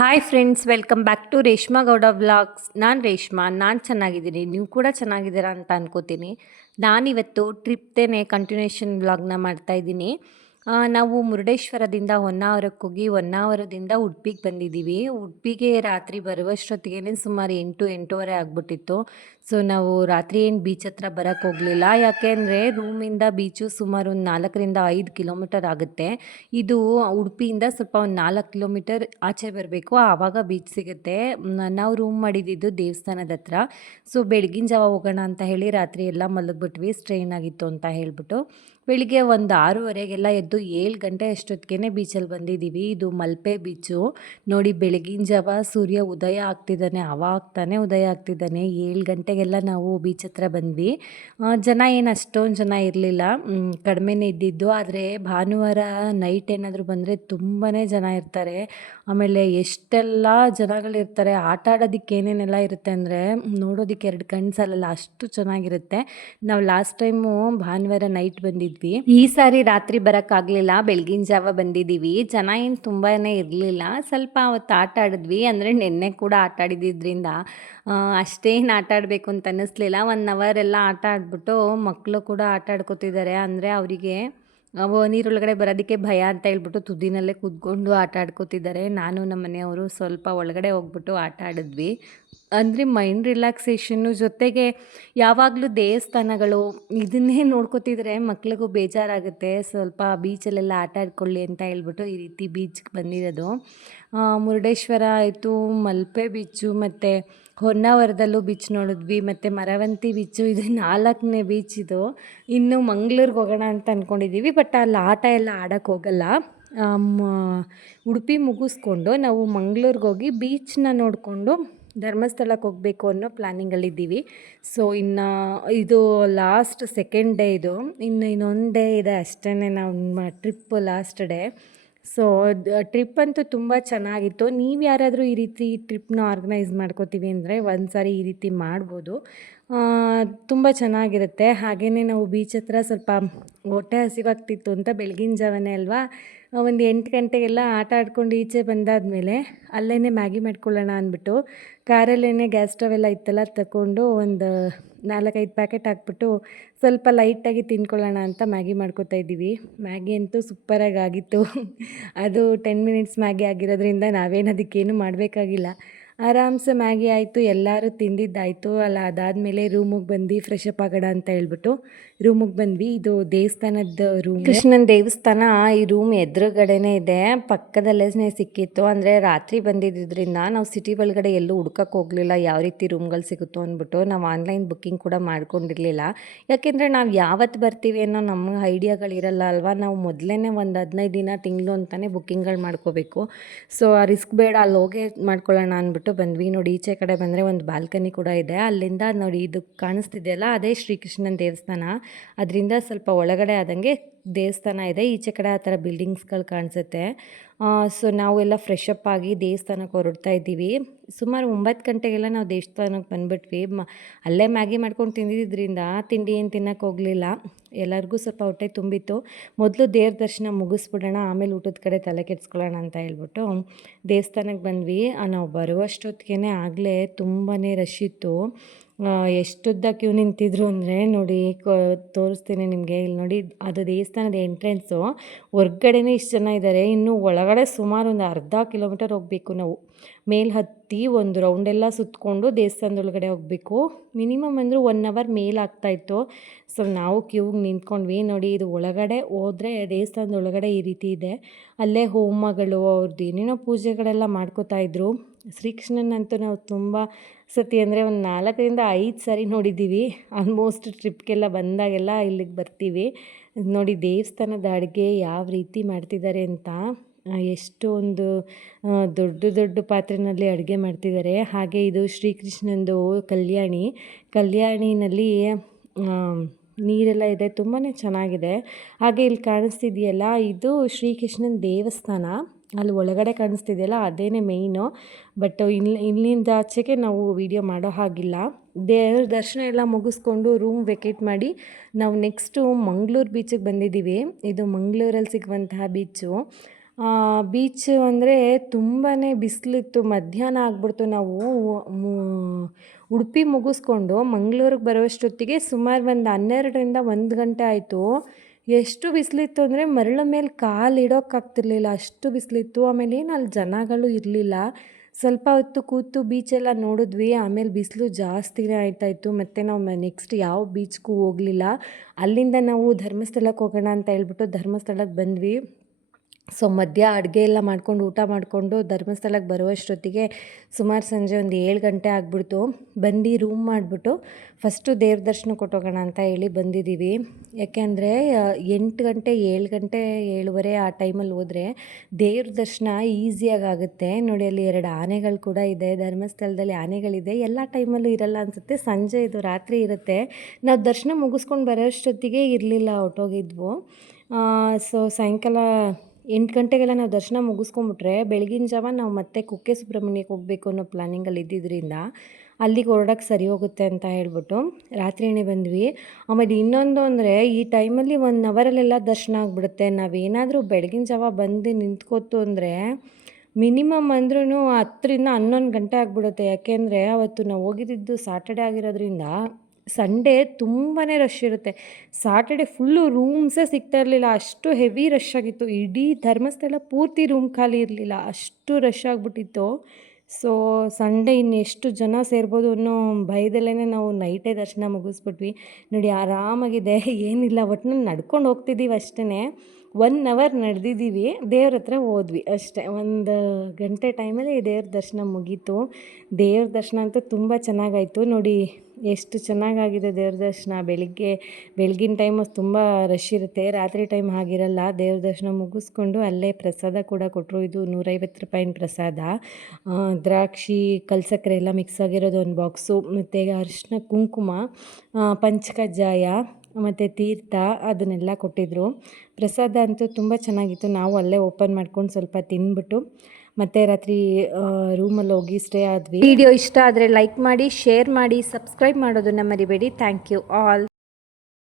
Hi friends, welcome back to Reshma Gowda vlogs. ನಾನು ರೇಷ್ಮಾ. ನಾನು ಚೆನ್ನಾಗಿದ್ದೀನಿ, ನೀವು ಕೂಡ ಚೆನ್ನಾಗಿದ್ದೀರಾ ಅಂತ ಅನ್ಕೋತೀನಿ. ನಾನಿವತ್ತು ಟ್ರಿಪ್ತೇನೆ ಕಂಟಿನ್ಯೂಷನ್ ವ್ಲಾಗ್ನ ಮಾಡ್ತಾಯಿದ್ದೀನಿ. ನಾವು ಮುರುಡೇಶ್ವರದಿಂದ ಹೊನ್ನಾವರಕ್ಕೆ ಹೋಗಿ ಹೊನ್ನಾವರದಿಂದ ಉಡುಪಿಗೆ ಬಂದಿದ್ದೀವಿ. ಉಡುಪಿಗೆ ರಾತ್ರಿ ಬರುವಷ್ಟೊತ್ತಿಗೆ ಸುಮಾರು 8-8:30 ಆಗಿಬಿಟ್ಟಿತ್ತು. ಸೊ ನಾವು ರಾತ್ರಿ ಏನು ಬೀಚ್ ಹತ್ರ ಬರೋಕ್ಕೆ ಹೋಗಲಿಲ್ಲ. ಯಾಕೆಂದರೆ ರೂಮಿಂದ ಬೀಚು ಸುಮಾರು ಒಂದು 4-5 ಕಿಲೋಮೀಟರ್ ಆಗುತ್ತೆ. ಇದು ಉಡುಪಿಯಿಂದ ಸ್ವಲ್ಪ ಒಂದು 4 ಕಿಲೋಮೀಟರ್ ಆಚೆ ಬರಬೇಕು, ಆವಾಗ ಬೀಚ್ ಸಿಗುತ್ತೆ. ನಾವು ರೂಮ್ ಮಾಡಿದ್ದು ದೇವಸ್ಥಾನದ ಹತ್ರ. ಸೊ ಬೆಳಗಿನ ಜಾವ ಹೋಗೋಣ ಅಂತ ಹೇಳಿ ರಾತ್ರಿ ಎಲ್ಲ ಮಲಗಿಬಿಟ್ವಿ, ಸ್ಟ್ರೈನ್ ಆಗಿತ್ತು ಅಂತ ಹೇಳಿಬಿಟ್ಟು. ಬೆಳಿಗ್ಗೆ ಒಂದು 6:30ಗೆಲ್ಲ ಎದ್ದು 7 ಗಂಟೆ ಅಷ್ಟೊತ್ತಿಗೆ ಬೀಚಲ್ಲಿ ಬಂದಿದ್ದೀವಿ. ಇದು ಮಲ್ಪೆ ಬೀಚು. ನೋಡಿ, ಬೆಳಗಿನ ಜಾವ ಸೂರ್ಯ ಉದಯ ಆಗ್ತಿದ್ದಾನೆ, ಆವಾಗ ತಾನೇ ಉದಯ ಆಗ್ತಿದ್ದಾನೆ. 7 ಗಂಟೆಗೆಲ್ಲ ನಾವು ಬೀಚ್ ಹತ್ರ ಬಂದ್ವಿ. ಜನ ಏನು ಅಷ್ಟೊಂದು ಜನ ಇರಲಿಲ್ಲ, ಕಡಿಮೆನೇ ಇದ್ದಿದ್ದು. ಆದರೆ ಭಾನುವಾರ ನೈಟ್ ಏನಾದರೂ ಬಂದರೆ ತುಂಬಾ ಜನ ಇರ್ತಾರೆ. ಆಮೇಲೆ ಎಷ್ಟೆಲ್ಲ ಜನಗಳಿರ್ತಾರೆ. ಆಟ ಆಡೋದಕ್ಕೆ ಏನೇನೆಲ್ಲ ಇರುತ್ತೆ ಅಂದರೆ ನೋಡೋದಕ್ಕೆ 2 ಕಣ್ಣು ಸಾಲಲ್ಲ, ಅಷ್ಟು ಚೆನ್ನಾಗಿರುತ್ತೆ. ನಾವು ಲಾಸ್ಟ್ ಟೈಮು ಭಾನುವಾರ ನೈಟ್ ಬಂದಿದ್ವಿ. ಈ ಸಾರಿ ರಾತ್ರಿ ಬರೋಕ್ಕಾಗಲಿಲ್ಲ, ಬೆಳಗಿನ ಜಾವ ಬಂದಿದ್ದೀವಿ. ಜನ ಏನು ತುಂಬಾ ಇರಲಿಲ್ಲ. ಸ್ವಲ್ಪ ಅವತ್ತು ಆಟ ಆಡಿದ್ವಿ, ಅಂದರೆ ನೆನ್ನೆ ಕೂಡ ಆಟ ಆಡಿದ್ರಿಂದ ಅಷ್ಟೇನು ಆಟ ಆಡಬೇಕು ಅಂತ ಅನ್ನಿಸ್ಲಿಲ್ಲ. 1 ಅವರ್ ಎಲ್ಲ ಆಟ ಆಡ್ಬಿಟ್ಟು ಮಕ್ಕಳು ಕೂಡ ಆಟ ಆಡ್ಕೋತಿದ್ದಾರೆ. ಅಂದರೆ ಅವರಿಗೆ ನೀರೊಳಗಡೆ ಬರೋದಕ್ಕೆ ಭಯ ಅಂತ ಹೇಳ್ಬಿಟ್ಟು ತುದಿನಲ್ಲೇ ಕೂತ್ಕೊಂಡು ಆಟ ಆಡ್ಕೋತಿದ್ದಾರೆ. ನಾನು ನಮ್ಮ ಮನೆಯವರು ಸ್ವಲ್ಪ ಒಳಗಡೆ ಹೋಗ್ಬಿಟ್ಟು ಆಟ ಆಡಿದ್ವಿ. ಅಂದರೆ ಮೈಂಡ್ ರಿಲ್ಯಾಕ್ಸೇಷನ್ನು ಜೊತೆಗೆ ಯಾವಾಗಲೂ ದೇವಸ್ಥಾನಗಳು ಇದನ್ನೇ ನೋಡ್ಕೋತಿದ್ರೆ ಮಕ್ಳಿಗೂ ಬೇಜಾರಾಗುತ್ತೆ. ಸ್ವಲ್ಪ ಬೀಚಲ್ಲೆಲ್ಲ ಆಟ ಆಡ್ಕೊಳ್ಳಿ ಅಂತ ಹೇಳ್ಬಿಟ್ಟು ಈ ರೀತಿ ಬೀಚ್ಗೆ ಬಂದಿರೋದು. ಮುರುಡೇಶ್ವರ ಆಯಿತು, ಮಲ್ಪೆ ಬೀಚು ಮತ್ತು ಹೊನ್ನಾವರದಲ್ಲೂ ಬೀಚ್ ನೋಡಿದ್ವಿ, ಮತ್ತು ಮರವಂತಿ ಬೀಚು. ಇದು 4ನೇ ಬೀಚ್ ಇದು. ಇನ್ನು ಮಂಗ್ಳೂರಿಗೆ ಹೋಗೋಣ ಅಂತ ಅಂದ್ಕೊಂಡಿದ್ದೀವಿ, ಬಟ್ ಅಲ್ಲಿ ಆಟ ಎಲ್ಲ ಆಡೋಕ್ಕೆ ಹೋಗಲ್ಲ. ಉಡುಪಿ ಮುಗಿಸ್ಕೊಂಡು ನಾವು ಮಂಗ್ಳೂರಿಗೆ ಹೋಗಿ ಬೀಚನ್ನ ನೋಡಿಕೊಂಡು ಧರ್ಮಸ್ಥಳಕ್ಕೆ ಹೋಗಬೇಕು ಅನ್ನೋ ಪ್ಲ್ಯಾನಿಂಗಲ್ಲಿದ್ದೀವಿ. ಸೊ ಇನ್ನು ಇದು ಲಾಸ್ಟ್ ಸೆಕೆಂಡ್ ಡೇ ಇದು. ಇನ್ನೊಂದು ಡೇ ಇದೆ ಅಷ್ಟೇ ನಾವು trip last day. So trip ಅಂತೂ ತುಂಬ ಚೆನ್ನಾಗಿತ್ತು. ನೀವು ಯಾರಾದರೂ ಈ ರೀತಿ ಟ್ರಿಪ್ನ ಆರ್ಗನೈಸ್ ಮಾಡ್ಕೋತೀವಿ ಅಂದರೆ ಒಂದು ಸಾರಿ ಈ ರೀತಿ ಮಾಡ್ಬೋದು, ತುಂಬ ಚೆನ್ನಾಗಿರುತ್ತೆ. ಹಾಗೆಯೇ ನಾವು ಬೀಚ್ ಹತ್ರ ಸ್ವಲ್ಪ ಹೊಟ್ಟೆ ಹಸಿವಾಗ್ತಿತ್ತು ಅಂತ ಬೆಳಗಿನ ಜಾವನೇ ಅಲ್ವಾ, ಒಂದು 8 ಗಂಟೆಗೆಲ್ಲ ಆಟ ಆಡ್ಕೊಂಡು ಈಚೆ ಬಂದಾದಮೇಲೆ ಅಲ್ಲೇ ಮ್ಯಾಗಿ ಮಾಡ್ಕೊಳ್ಳೋಣ ಅಂದ್ಬಿಟ್ಟು ಕಾರಲ್ಲೇ ಗ್ಯಾಸ್ ಸ್ಟವ್ ಎಲ್ಲ ಇತ್ತಲ್ಲ ತಗೊಂಡು ಒಂದು 4-5 ಪ್ಯಾಕೆಟ್ ಹಾಕ್ಬಿಟ್ಟು ಸ್ವಲ್ಪ ಲೈಟಾಗಿ ತಿನ್ಕೊಳ್ಳೋಣ ಅಂತ ಮ್ಯಾಗಿ ಮಾಡ್ಕೊತಾ ಇದ್ದೀವಿ. ಮ್ಯಾಗಿ ಅಂತೂ ಸೂಪರಾಗಿ ಆಗಿತ್ತು. ಅದು 10 ಮಿನಿಟ್ಸ್ ಮ್ಯಾಗಿ ಆಗಿರೋದ್ರಿಂದ ನಾವೇನು ಅದಕ್ಕೇನು ಮಾಡಬೇಕಾಗಿಲ್ಲ, ಆರಾಮ್ಸೆ ಮ್ಯಾಗಿ ಆಯಿತು, ಎಲ್ಲರೂ ತಿಂದಿದ್ದಾಯಿತು ಅಲ್ಲ. ಅದಾದಮೇಲೆ ರೂಮಿಗೆ ಬಂದು ಫ್ರೆಶ್ ಅಪ್ ಆಗೋಣ ಅಂತ ಹೇಳ್ಬಿಟ್ಟು ರೂಮಿಗೆ ಬಂದ್ವಿ. ಇದು ದೇವಸ್ಥಾನದ ರೂಮ್, ಕೃಷ್ಣನ ದೇವಸ್ಥಾನ. ಈ ರೂಮ್ ಎದುರುಗಡೆನೇ ಇದೆ, ಪಕ್ಕದಲ್ಲೇ ಸಿಕ್ಕಿತ್ತು. ಅಂದರೆ ರಾತ್ರಿ ಬಂದಿದ್ದರಿಂದ ನಾವು ಸಿಟಿ ಒಳಗಡೆ ಎಲ್ಲೂ ಹುಡ್ಕಕ್ಕೆ ಹೋಗಲಿಲ್ಲ, ಯಾವ ರೀತಿ ರೂಮ್ಗಳು ಸಿಗುತ್ತೋ ಅಂದ್ಬಿಟ್ಟು. ನಾವು ಆನ್ಲೈನ್ ಬುಕ್ಕಿಂಗ್ ಕೂಡ ಮಾಡ್ಕೊಂಡಿರಲಿಲ್ಲ, ಯಾಕೆಂದರೆ ನಾವು ಯಾವತ್ತು ಬರ್ತೀವಿ ಅನ್ನೋ ನಮಗೆ ಐಡಿಯಾಗಳಿರಲ್ಲ ಅಲ್ವಾ. ನಾವು ಮೊದಲೇ ಒಂದು 15 ದಿನ ತಿಂಗಳು ಅಂತಲೇ ಬುಕ್ಕಿಂಗ್ಗಳು ಮಾಡ್ಕೋಬೇಕು. ಸೊ ಆ ರಿಸ್ಕ್ ಬೇಡ, ಅಲ್ಲಿ ಹೋಗೇ ಮಾಡ್ಕೊಳ್ಳೋಣ ಅಂದ್ಬಿಟ್ಟು ಬಂದ್ವಿ. ನೋಡಿ, ಈಚೆ ಕಡೆ ಬಂದರೆ ಒಂದು ಬಾಲ್ಕನಿ ಕೂಡ ಇದೆ. ಅಲ್ಲಿಂದ ನೋಡಿ ಇದು ಕಾಣಿಸ್ತಿದೆಯಲ್ಲ, ಅದೇ ಶ್ರೀಕೃಷ್ಣನ ದೇವಸ್ಥಾನ. ಅದರಿಂದ ಸ್ವಲ್ಪ ಒಳಗಡೆ ಆದಂಗೆ ದೇವಸ್ಥಾನ ಇದೆ. ಈಚೆ ಕಡೆ ಆ ಥರ ಬಿಲ್ಡಿಂಗ್ಸ್ಗಳು ಕಾಣಿಸುತ್ತೆ. ಸೊ ನಾವೆಲ್ಲ ಫ್ರೆಶ್ ಅಪ್ ಆಗಿ ದೇವಸ್ಥಾನಕ್ಕೆ ಹೊರಡ್ತಾ ಇದ್ದೀವಿ. ಸುಮಾರು 9 ಗಂಟೆಗೆಲ್ಲ ನಾವು ದೇವಸ್ಥಾನಕ್ಕೆ ಬಂದುಬಿಟ್ವಿ. ಅಲ್ಲೇ ಮ್ಯಾಗಿ ಮಾಡ್ಕೊಂಡು ತಿಂದಿದ್ದರಿಂದ ತಿಂಡಿ ಏನು ತಿನ್ನೋಕ್ಕೆ ಹೋಗಲಿಲ್ಲ. ಎಲ್ಲರಿಗೂ ಸ್ವಲ್ಪ ಹೊಟ್ಟೆ ತುಂಬಿತ್ತು. ಮೊದಲು ದೇವ್ರ ದರ್ಶನ ಮುಗಿಸ್ಬಿಡೋಣ, ಆಮೇಲೆ ಊಟದ ಕಡೆ ತಲೆ ಕೆಡಿಸ್ಕೊಳ್ಳೋಣ ಅಂತ ಹೇಳ್ಬಿಟ್ಟು ದೇವಸ್ಥಾನಕ್ಕೆ ಬಂದ್ವಿ. ನಾವು ಬರುವಷ್ಟೊತ್ತಿಗೆ ಆಗಲೇ ತುಂಬಾ ರಶ್ ಇತ್ತು. ಎಷ್ಟುದ್ದ ಕ್ಯೂ ನಿಂತಿದ್ರು ಅಂದರೆ ನೋಡಿ, ತೋರಿಸ್ತೀನಿ ನಿಮಗೆ. ಇಲ್ಲಿ ನೋಡಿ, ಅದು ದೇವಸ್ಥಾನದ ಎಂಟ್ರೆನ್ಸು. ಹೊರ್ಗಡೆನೇ ಇಷ್ಟು ಜನ ಇದ್ದಾರೆ, ಇನ್ನು ಒಳಗಡೆ ಸುಮಾರು ಒಂದು ಅರ್ಧ ಕಿಲೋಮೀಟರ್ ಹೋಗಬೇಕು ನಾವು. ಮೇಲೆ ಹತ್ತಿ ಒಂದು ರೌಂಡೆಲ್ಲ ಸುತ್ತಕೊಂಡು ದೇವಸ್ಥಾನದೊಳಗಡೆ ಹೋಗಬೇಕು. ಮಿನಿಮಮ್ ಅಂದರೂ 1 ಅವರ್ ಮೇಲೆ ಆಗ್ತಾಯಿತ್ತು. ಸೊ ನಾವು ಕ್ಯೂಗೆ ನಿಂತ್ಕೊಂಡ್ವಿ. ನೋಡಿ, ಇದು ಒಳಗಡೆ ಹೋದರೆ ದೇವಸ್ಥಾನದ ಒಳಗಡೆ ಈ ರೀತಿ ಇದೆ. ಅಲ್ಲೇ ಹೋಮಗಳು, ಅವ್ರದ್ದು ಏನೇನೋ ಪೂಜೆಗಳೆಲ್ಲ ಮಾಡ್ಕೋತಾಯಿದ್ರು. ಶ್ರೀಕೃಷ್ಣನಂತೂ ನಾವು ತುಂಬ ಸತಿ ಅಂದರೆ ಒಂದು 4-5 ಸಾರಿ ನೋಡಿದ್ದೀವಿ. ಆಲ್ಮೋಸ್ಟ್ ಟ್ರಿಪ್ಗೆಲ್ಲ ಬಂದಾಗೆಲ್ಲ ಇಲ್ಲಿಗೆ ಬರ್ತೀವಿ. ನೋಡಿ, ದೇವಸ್ಥಾನದ ಅಡುಗೆ ಯಾವ ರೀತಿ ಮಾಡ್ತಿದ್ದಾರೆ ಅಂತ. ಎಷ್ಟೊಂದು ದೊಡ್ಡ ಪಾತ್ರೆಯಲ್ಲಿ ಅಡುಗೆ ಮಾಡ್ತಿದ್ದಾರೆ. ಹಾಗೆ ಇದು ಶ್ರೀಕೃಷ್ಣಂದು ಕಲ್ಯಾಣಿನಲ್ಲಿ ನೀರೆಲ್ಲ ಇದೆ, ತುಂಬಾ ಚೆನ್ನಾಗಿದೆ. ಹಾಗೆ ಇಲ್ಲಿ ಕಾಣಿಸ್ತಿದೆಯಲ್ಲ, ಇದು ಶ್ರೀಕೃಷ್ಣನ ದೇವಸ್ಥಾನ. ಅಲ್ಲಿ ಒಳಗಡೆ ಕಾಣಿಸ್ತಿದೆಯಲ್ಲ ಅದೇನೇ ಮೇಯ್ನು. ಬಟ್ ಇಲ್ಲಿಂದ ಆಚೆಗೆ ನಾವು ವಿಡಿಯೋ ಮಾಡೋ ಹಾಗಿಲ್ಲ. ದೇವ್ರ ದರ್ಶನ ಎಲ್ಲ ಮುಗಿಸ್ಕೊಂಡು ರೂಮ್ ವೆಕೇಟ್ ಮಾಡಿ ನಾವು ನೆಕ್ಸ್ಟು ಮಂಗಳೂರು ಬೀಚಿಗೆ ಬಂದಿದ್ದೀವಿ. ಇದು ಮಂಗಳೂರಲ್ಲಿ ಸಿಗುವಂತಹ ಬೀಚು. ಬೀಚ್ ಅಂದರೆ ತುಂಬಾ ಬಿಸಿಲಿತ್ತು, ಮಧ್ಯಾಹ್ನ ಆಗ್ಬಿಡ್ತು. ನಾವು ಉಡುಪಿ ಮುಗಿಸ್ಕೊಂಡು ಮಂಗಳೂರಿಗೆ ಬರೋಷ್ಟೊತ್ತಿಗೆ ಸುಮಾರು ಒಂದು 12ರಿಂದ 1 ಗಂಟೆ ಆಯಿತು. ಎಷ್ಟು ಬಿಸಿಲಿತ್ತು ಅಂದರೆ ಮರಳ ಮೇಲೆ ಕಾಲು ಇಡೋಕ್ಕಾಗ್ತಿರ್ಲಿಲ್ಲ, ಅಷ್ಟು ಬಿಸಿಲಿತ್ತು. ಆಮೇಲೆ ಏನು ಅಲ್ಲಿ ಜನಗಳು ಇರಲಿಲ್ಲ. ಸ್ವಲ್ಪ ಹೊತ್ತು ಕೂತು ಬೀಚೆಲ್ಲ ನೋಡಿದ್ವಿ. ಆಮೇಲೆ ಬಿಸಿಲು ಜಾಸ್ತಿನೇ ಆಯ್ತಾಯಿತ್ತು. ಮತ್ತು ನಾವು ನೆಕ್ಸ್ಟ್ ಯಾವ ಬೀಚ್ಗೂ ಹೋಗಲಿಲ್ಲ. ಅಲ್ಲಿಂದ ನಾವು ಧರ್ಮಸ್ಥಳಕ್ಕೆ ಹೋಗೋಣ ಅಂತ ಹೇಳ್ಬಿಟ್ಟು ಧರ್ಮಸ್ಥಳಕ್ಕೆ ಬಂದ್ವಿ. ಸೊ ಮಧ್ಯ ಅಡುಗೆ ಎಲ್ಲ ಮಾಡ್ಕೊಂಡು ಊಟ ಮಾಡಿಕೊಂಡು ಧರ್ಮಸ್ಥಳಕ್ಕೆ ಬರುವಷ್ಟೊತ್ತಿಗೆ ಸುಮಾರು ಸಂಜೆ ಒಂದು 7 ಗಂಟೆ ಆಗಿಬಿಡ್ತು. ಬಂದು ರೂಮ್ ಮಾಡಿಬಿಟ್ಟು ಫಸ್ಟು ದೇವ್ರ ದರ್ಶನ ಕೊಟ್ಟೋಗೋಣ ಅಂತ ಹೇಳಿ ಬಂದಿದ್ದೀವಿ. ಯಾಕೆಂದರೆ 8 ಗಂಟೆ 7 ಗಂಟೆ 7:30 ಆ ಟೈಮಲ್ಲಿ ಹೋದರೆ ದೇವ್ರ ದರ್ಶನ ಈಸಿಯಾಗಿ ಆಗುತ್ತೆ. ನೋಡಿ ಅಲ್ಲಿ 2 ಆನೆಗಳು ಕೂಡ ಇದೆ. ಧರ್ಮಸ್ಥಳದಲ್ಲಿ ಆನೆಗಳಿದೆ. ಎಲ್ಲ ಟೈಮಲ್ಲೂ ಇರಲ್ಲ ಅನಿಸುತ್ತೆ, ಸಂಜೆ ಇದು ರಾತ್ರಿ ಇರುತ್ತೆ. ನಾವು ದರ್ಶನ ಮುಗಿಸ್ಕೊಂಡು ಬರೋಷ್ಟೊತ್ತಿಗೆ ಇರಲಿಲ್ಲ, ಹೊರ್ಟೋಗಿದ್ವು. ಸೊ ಸಾಯಂಕಾಲ 8 ಗಂಟೆಗೆಲ್ಲ ನಾವು ದರ್ಶನ ಮುಗಿಸ್ಕೊಂಬಿಟ್ರೆ ಬೆಳಗಿನ ಜಾವ ನಾವು ಮತ್ತೆ ಕುಕ್ಕೆ ಸುಬ್ರಹ್ಮಣ್ಯಕ್ಕೆ ಹೋಗಬೇಕು ಅನ್ನೋ ಪ್ಲ್ಯಾನಿಂಗಲ್ಲಿ ಇದ್ದಿದ್ದರಿಂದ ಅಲ್ಲಿಗೆ ಹೊರಡೋಕ್ಕೆ ಸರಿ ಹೋಗುತ್ತೆ ಅಂತ ಹೇಳ್ಬಿಟ್ಟು ರಾತ್ರಿಯೇ ಬಂದ್ವಿ. ಆಮೇಲೆ ಇನ್ನೊಂದು ಅಂದರೆ ಈ ಟೈಮಲ್ಲಿ 1 ಅವರಲ್ಲೆಲ್ಲ ದರ್ಶನ ಆಗಿಬಿಡುತ್ತೆ. ನಾವೇನಾದರೂ ಬೆಳಗಿನ ಜಾವ ಬಂದು ನಿಂತ್ಕೋತು ಅಂದರೆ ಮಿನಿಮಮ್ ಅಂದ್ರೂ 10ರಿಂದ 11 ಗಂಟೆ ಆಗಿಬಿಡುತ್ತೆ. ಯಾಕೆಂದರೆ ಅವತ್ತು ನಾವು ಹೋಗಿದ್ದು ಸಾಟರ್ಡೆ ಆಗಿರೋದ್ರಿಂದ ಸಂಡೇ ತುಂಬಾ ರಶ್ ಇರುತ್ತೆ. ಸಾಟರ್ಡೆ ಫುಲ್ಲು ರೂಮ್ಸೇ ಸಿಗ್ತಾ ಇರಲಿಲ್ಲ, ಅಷ್ಟು ಹೆವಿ ರಶ್ ಆಗಿತ್ತು. ಇಡೀ ಧರ್ಮಸ್ಥಳ ಪೂರ್ತಿ ರೂಮ್ ಖಾಲಿ ಇರಲಿಲ್ಲ, ಅಷ್ಟು ರಶ್ ಆಗಿಬಿಟ್ಟಿತ್ತು. ಸೊ ಸಂಡೇ ಇನ್ನೆಷ್ಟು ಜನ ಸೇರ್ಬೋದು ಅನ್ನೋ ಭಯದಲ್ಲೇ ನಾವು ನೈಟೇ ದರ್ಶನ ಮುಗಿಸ್ಬಿಟ್ವಿ. ನೋಡಿ ಆರಾಮಾಗಿದೆ, ಏನಿಲ್ಲ, ಒಟ್ಟಿನಲ್ಲಿ ನಡ್ಕೊಂಡು ಹೋಗ್ತಿದ್ದೀವಿ ಅಷ್ಟೇ. 1 ಅವರ್ ನಡೆದಿದ್ದೀವಿ, ದೇವ್ರ ಹತ್ರ ಹೋದ್ವಿ ಅಷ್ಟೇ. 1 ಗಂಟೆ ಟೈಮಲ್ಲಿ ದೇವ್ರ ದರ್ಶನ ಮುಗೀತು. ದೇವ್ರ ದರ್ಶನ ಅಂತೂ ತುಂಬ ಚೆನ್ನಾಗಾಯಿತು. ನೋಡಿ ಎಷ್ಟು ಚೆನ್ನಾಗಾಗಿದೆ ದೇವ್ರ ದರ್ಶನ. ಬೆಳಗಿನ ಟೈಮು ತುಂಬ ರಶ್ ಇರುತ್ತೆ, ರಾತ್ರಿ ಟೈಮ್ ಹಾಗಿರಲ್ಲ. ದೇವ್ರ ದರ್ಶನ ಮುಗಿಸ್ಕೊಂಡು ಅಲ್ಲೇ ಪ್ರಸಾದ ಕೂಡ ಕೊಟ್ಟರು. ಇದು 150 ರೂಪಾಯಿನ ಪ್ರಸಾದ. ದ್ರಾಕ್ಷಿ ಕಲ್ಸಕ್ಕರೆ ಎಲ್ಲ ಮಿಕ್ಸ್ ಆಗಿರೋದು 1 ಬಾಕ್ಸು, ಮತ್ತು ಅರಿಶಿನ ಕುಂಕುಮ, ಪಂಚಕಜ್ಜಾಯ ಮತ್ತು ತೀರ್ಥ ಅದನ್ನೆಲ್ಲ ಕೊಟ್ಟಿದ್ದರು. ಪ್ರಸಾದ ಅಂತೂ ತುಂಬ ಚೆನ್ನಾಗಿತ್ತು. ನಾವು ಅಲ್ಲೇ ಓಪನ್ ಮಾಡ್ಕೊಂಡು ಸ್ವಲ್ಪ ತಿಂದ್ಬಿಟ್ಟು ಮತ್ತೆ ರಾತ್ರಿ ರೂಮಲ್ಲಿ ಹೋಗಿ ಸ್ಟೇ ಆದ್ವಿ. ವಿಡಿಯೋ ಇಷ್ಟ ಆದರೆ ಲೈಕ್ ಮಾಡಿ, ಶೇರ್ ಮಾಡಿ, ಸಬ್ಸ್ಕ್ರೈಬ್ ಮಾಡೋದನ್ನು ಮರಿಬೇಡಿ. Thank you all.